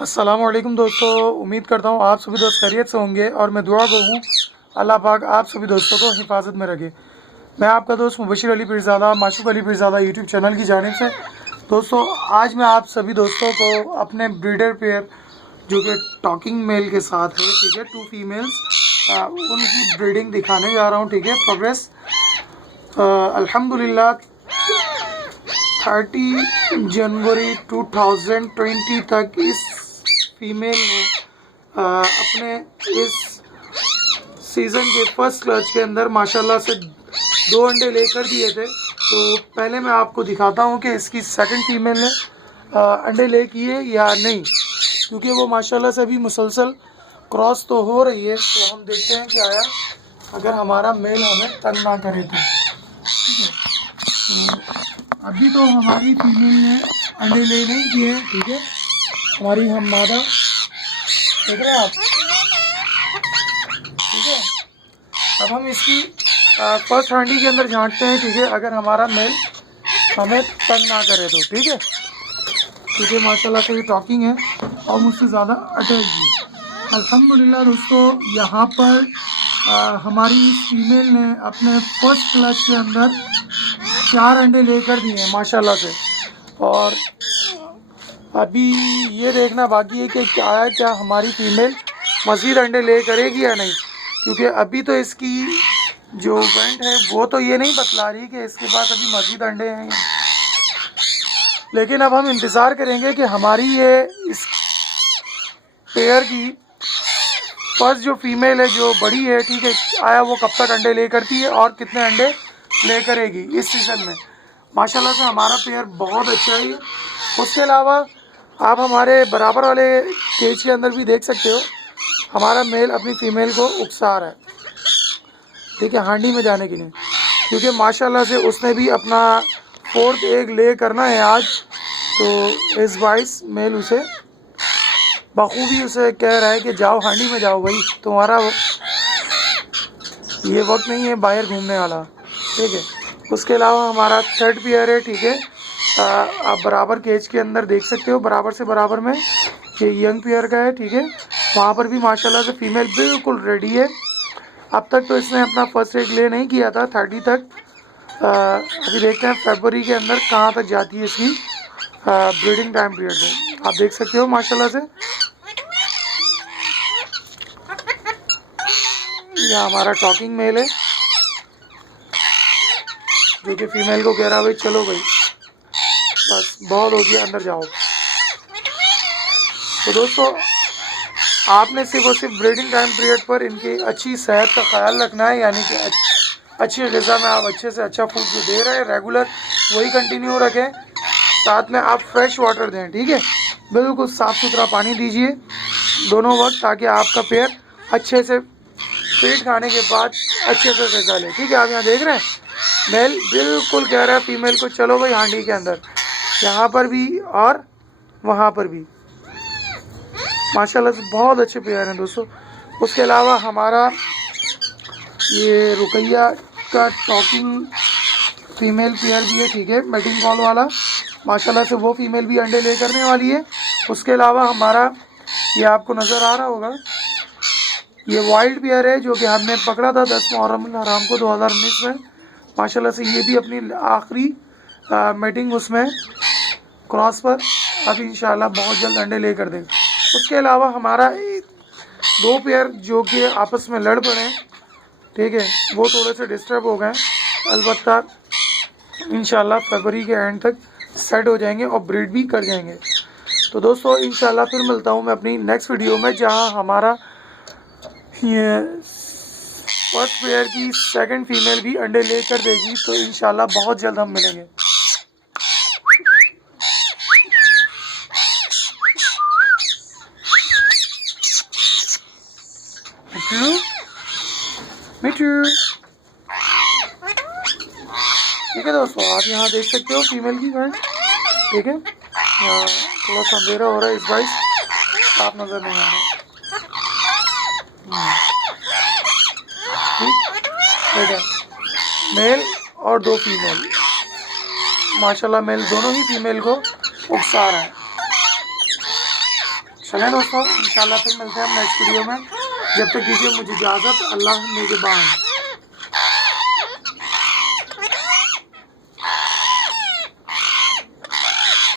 अस्सलामुअलैकुम दोस्तों, उम्मीद करता हूँ आप सभी दोस्त खैरियत से होंगे और मैं दुआ गो हूँ अल्लाह पाक आप सभी दोस्तों को हिफाजत में रखे। मैं आपका दोस्त मुबशिर अली पीरज़ादा माशूक अली पीरज़ादा यूट्यूब चैनल की जानिब से दोस्तों आज मैं आप सभी दोस्तों को अपने ब्रीडर पेयर जो कि टॉकिंग मेल के साथ है, ठीक है, 2 फीमेल्स, उनकी ब्रीडिंग दिखाने जा रहा हूँ। ठीक है, प्रोग्रेस अल्हम्दुलिल्लाह 30 जनवरी 2020 तक इस फीमेल ने अपने इस सीज़न के फर्स्ट क्लच के अंदर माशाल्लाह से 2 अंडे लेकर दिए थे। तो पहले मैं आपको दिखाता हूँ कि इसकी सेकंड फीमेल ने अंडे ले किए या नहीं, क्योंकि वो माशाल्लाह से अभी मुसलसल क्रॉस तो हो रही है। तो हम देखते हैं कि आया अगर हमारा मेल हमें तंग ना करे तो। अभी तो हमारी फीमेल ने अंडे ले नहीं किए हैं, ठीक है, हमारी हम मादा देख रहे हैं आप, ठीक है। अब हम इसकी फर्स्ट हांडी के अंदर झांकते हैं, ठीक है, अगर हमारा मेल हमें तंग ना करे तो, ठीक है, क्योंकि माशाल्लाह से ये टॉकिंग है और मुझसे ज़्यादा अटैच भी है। अल्हम्दुलिल्लाह दोस्तों, यहाँ पर हमारी फीमेल ने अपने फर्स्ट क्लच के अंदर 4 अंडे लेकर दिए हैं माशाल्लाह से। और अभी ये देखना बाकी है कि क्या हमारी फीमेल मज़ीद अंडे ले करेगी या नहीं, क्योंकि अभी तो इसकी जो वेंट है वो तो ये नहीं बतला रही कि इसके पास अभी मज़ीद अंडे हैं। लेकिन अब हम इंतज़ार करेंगे कि हमारी ये इस पेयर की फर्स्ट जो फीमेल है, जो बड़ी है, ठीक है, आया वो कब तक अंडे ले करती है और कितने अंडे ले करेगी इस सीज़न में। माशाल्लाह से हमारा पेयर बहुत अच्छा है। उसके अलावा आप हमारे बराबर वाले केज के अंदर भी देख सकते हो, हमारा मेल अपनी फ़ीमेल को उकसा रहा है, ठीक है, हांडी में जाने के लिए, क्योंकि माशाल्लाह से उसने भी अपना 4th एग ले करना है आज। तो इस बाइस मेल उसे बखूबी उसे कह रहा है कि जाओ हांडी में जाओ भाई, तुम्हारा ये वक्त नहीं है बाहर घूमने वाला, ठीक है। उसके अलावा हमारा 3rd पेयर है, ठीक है, आप बराबर केज के अंदर देख सकते हो, बराबर से बराबर में ये यंग पेयर का है, ठीक है। वहाँ पर भी माशाल्लाह से फीमेल बिल्कुल रेडी है। अब तक तो इसने अपना फर्स्ट एग ले नहीं किया था 30 तक। अभी देखते हैं फरवरी के अंदर कहाँ तक जाती है इसकी ब्रीडिंग टाइम पीरियड में। आप देख सकते हो माशाल्लाह से यह हमारा टॉकिंग मेल है, जो कि फीमेल को कह रहा है भाई चलो भाई बस बहुत हो गया, अंदर जाओ। तो दोस्तों आपने सिर्फ और सिर्फ ब्रीडिंग टाइम पीरियड पर इनकी अच्छी सेहत का ख्याल रखना है, यानी कि अच्छी ग़िज़ा में आप अच्छे से अच्छा फूड जो दे रहे हैं रेगुलर वही कंटिन्यू रखें। साथ में आप फ्रेश वाटर दें, ठीक है, बिल्कुल साफ़ सुथरा पानी दीजिए दोनों वक्त, ताकि आपका पेयर अच्छे से फीड खाने के बाद अच्छे से ग़िज़ा ले, ठीक है। आप यहाँ देख रहे हैं मेल बिल्कुल कह रहा है फीमेल को चलो भाई हांडी के अंदर, यहाँ पर भी और वहाँ पर भी। माशाल्लाह से बहुत अच्छे पेयर हैं दोस्तों। उसके अलावा हमारा ये रुकैया का टॉकिंग फीमेल पेयर भी है, ठीक है, मेटिंग कॉल वाला, माशाल्लाह से वो फीमेल भी अंडे ले करने वाली है। उसके अलावा हमारा ये आपको नज़र आ रहा होगा ये वाइल्ड पेयर है, जो कि हमने पकड़ा था 10 मुहर्रम हराम को 2019 में। माशाल्लाह से ये भी अपनी आखिरी मेटिंग उसमें क्रॉस पर अब इंशाल्लाह बहुत जल्द अंडे ले कर देगा। उसके अलावा हमारा 2 पेयर जो कि आपस में लड़ पड़े हैं, ठीक है, वो थोड़े से डिस्टर्ब हो गए, अलबत्ता इंशाल्लाह फरवरी के एंड तक सेट हो जाएंगे और ब्रीड भी कर जाएंगे। तो दोस्तों इंशाल्लाह फिर मिलता हूँ मैं अपनी नेक्स्ट वीडियो में, जहाँ हमारा ये फर्स्ट पेयर की सेकंड फीमेल भी अंडे ले कर देगी। तो इंशाल्लाह बहुत जल्द हम मिलेंगे। मिठू, ठीक है दोस्तों, आप यहाँ देख सकते हो फीमेल की वेंट, ठीक है, यहाँ थोड़ा सा अंधेरा हो रहा है इस बाइस, साफ नज़र नहीं आ रहा, ठीक है। मेल और 2 फीमेल, माशाल्लाह मेल दोनों ही फीमेल को उकसा रहा है। चलें दोस्तों, इंशाल्लाह फिर मिलते हैं हम नेक्स्ट वीडियो में। जब तक दीजिए मुझे इजाज़त। अल्लाह निगहबान।